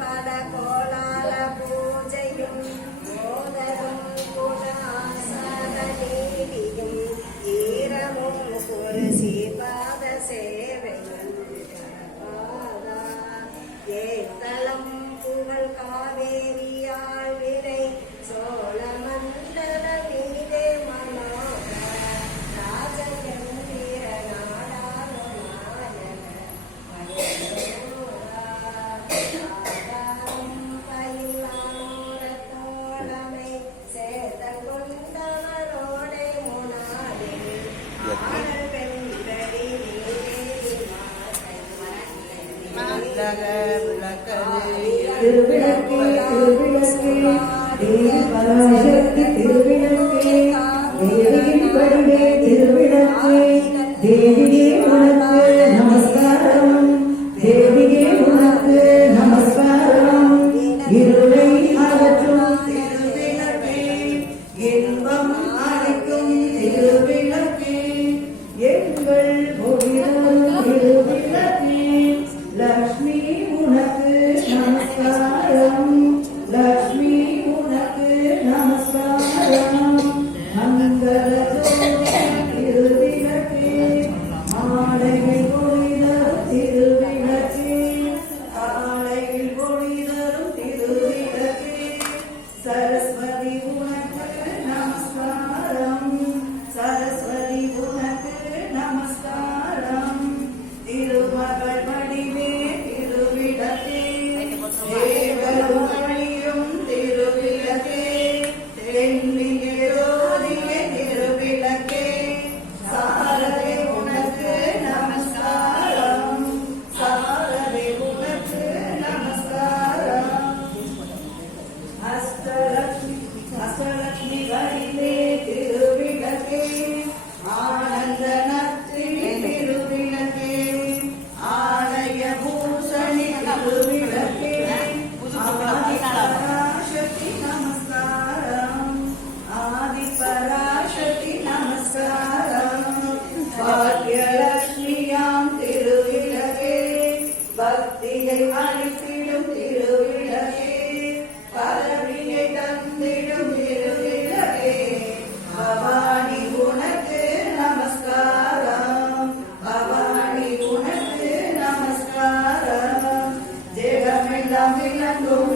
பல கோலால பூஜையும் மோதரும் குணாசகநீதியும் ஈரமும் ஒரு சீபாத சேவையும் ஏத்தளம் புகழ் காவேரியாள் விரை சோழ மண்டல மீதே மனோக ராஜகம்பீர நாடாளோ நாயக சேர்த்த கொண்டவரோடே முனாடி பெண்களி திருவிளக்கே திருவிளக்கே தேவராஜக்கு திருவிளக்கே தேவியின் படுவே திருவிளக்கே தேவியே உனக்கு நமஸ்காரம் தேவியே உனக்கு நமஸ்காரம் இருளை அகற்றும் திருவிளக்கே இன்பம் அளிக்கும் திருவிளக்கே எங்கள் ஒளிரும் திருவிளக்கே லக்ஷ்மி உனக்கு நமஸ்காரம் லக்ஷ்மி உனக்கு நமஸ்காரம் மங்கள திருவிளக்கே ஆடைகள் ஒளிதரும் திருவிளக்கே ஆடைகள் ஒளிதரும் திருவிளக்கே சரஸ்வதி உனக்கு நமஸ்காரம் சரஸ்வதி உனக்கு நமஸ்காரம் திருமகள் வடிவே திருவிளக்கே தேவரும் அழியும் திருவிளக்கே தென்னிய ஜோதியே திருவிளக்கே சாரதே உனக்கு நமஸ்காரம் சாரதே உனக்கு நமஸ்காரம் அஷ்டலக்ஷ்மி வடிவே திருவிளக்கே ஆனந்த நத்தினி திருவிளக்கே ஆலய பூசணி திருவிளக்கே ஆதிபராசக்தி நமஸ்காரம் ஆதிபராசக்தி நமஸ்காரம் பாக்யலட்சுமியாம் திருவிளக்கே பக்தியை அளித்திடும் திருவிளக்கே பதவியை தந்திடும் திருவிளக்கே பவானி உனக்கு நமஸ்காரம் பவானி உனக்கு நமஸ்காரம் ஜெகமெல்லாம் விளங்கும்